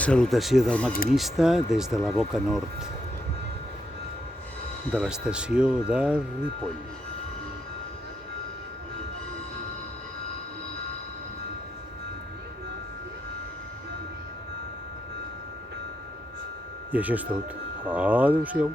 Salutació del maquinista des de la boca nord de l'estació de Ripoll. I això és tot. Adéu-siau.